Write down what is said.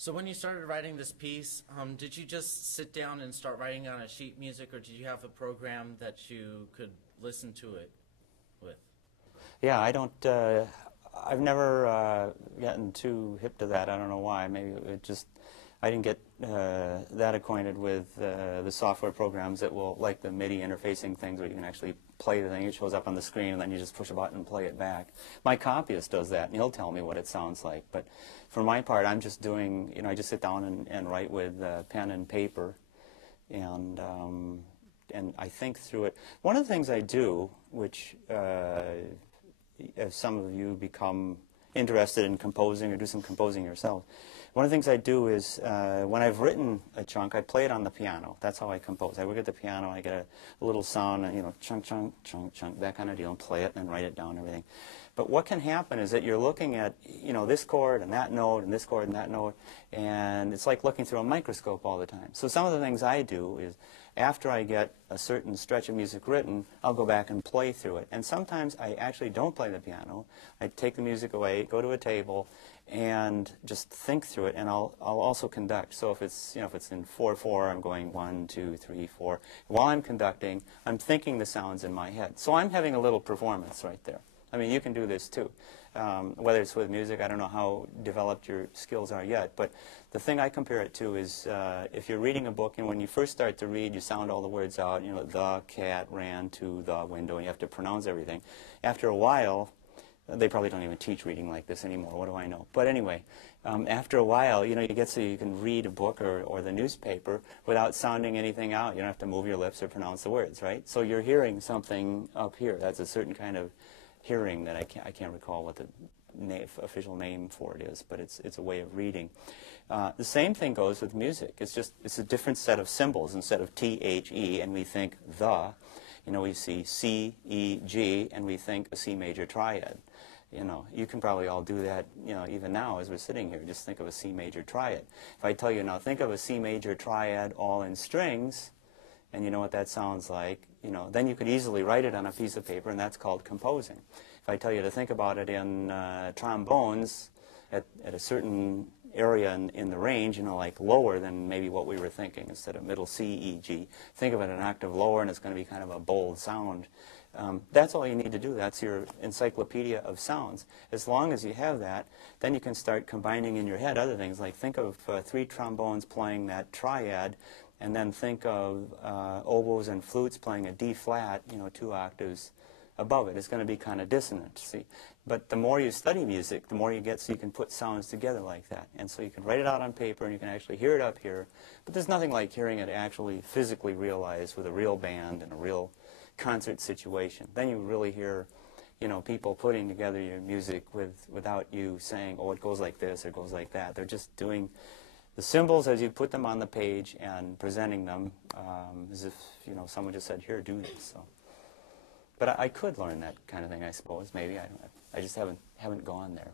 So when you started writing this piece, did you just sit down and start writing on a sheet music, or did you have a program that you could listen to it with? Yeah, I've never gotten too hip to that. I don't know why. Maybe it just, I didn't get that acquainted with the software programs that will, like the MIDI interfacing things where you can actually play the thing. It shows up on the screen and then you just push a button and play it back. My copyist does that and he'll tell me what it sounds like. But for my part, I'm just doing, I just sit down and write with pen and paper and I think through it. One of the things I do, which as some of you become interested in composing or do some composing yourself, one of the things I do is when I've written a chunk, I play it on the piano. That's how I compose. I work at the piano, I get a little sound, and, chunk, chunk, chunk, chunk, that kind of deal, and play it and write it down and everything. But what can happen is that you're looking at, this chord and that note and this chord and that note, and it's like looking through a microscope all the time. So some of the things I do is after I get a certain stretch of music written, I'll go back and play through it. And sometimes I actually don't play the piano. I take the music away, go to a table, and just think through it, and I'll also conduct. So if it's if it's in 4/4, I'm going 1, 2, 3, 4. While I'm conducting, I'm thinking the sounds in my head. So I'm having a little performance right there. I mean, you can do this too. Whether it's with music, I don't know how developed your skills are yet, but the thing I compare it to is if you're reading a book, and when you first start to read, you sound all the words out, the cat ran to the window, and you have to pronounce everything. After a while, they probably don't even teach reading like this anymore, what do I know? But anyway, after a while, you get so you can read a book or the newspaper without sounding anything out. You don't have to move your lips or pronounce the words, right? So you're hearing something up here. That's a certain kind of hearing that I can't recall what the official name for it is, but it's a way of reading. The same thing goes with music. It's a different set of symbols. Instead of T, H, E, and we think the, we see C, E, G, and we think a C major triad. You can probably all do that, even now as we're sitting here. Just think of a C major triad. If I tell you now, think of a C major triad all in strings, and you know what that sounds like, then you could easily write it on a piece of paper, and that's called composing. If I tell you to think about it in trombones at a certain area in the range, like lower than maybe what we were thinking, instead of middle C, E, G, think of it an octave lower, and it's going to be kind of a bold sound. That's all you need to do. That's your encyclopedia of sounds. As long as you have that, then you can start combining in your head other things, like think of 3 trombones playing that triad, and then think of oboes and flutes playing a D flat, 2 octaves above it. It's going to be kind of dissonant, see. But the more you study music, the more you get so you can put sounds together like that. And so you can write it out on paper and you can actually hear it up here. But there's nothing like hearing it actually physically realized with a real band and a real concert situation. Then you really hear, people putting together your music without you saying, oh, it goes like this or it goes like that. They're just doing the symbols as you put them on the page and presenting them as if, someone just said, here, do this. So. But I could learn that kind of thing, I suppose. Maybe I just haven't gone there.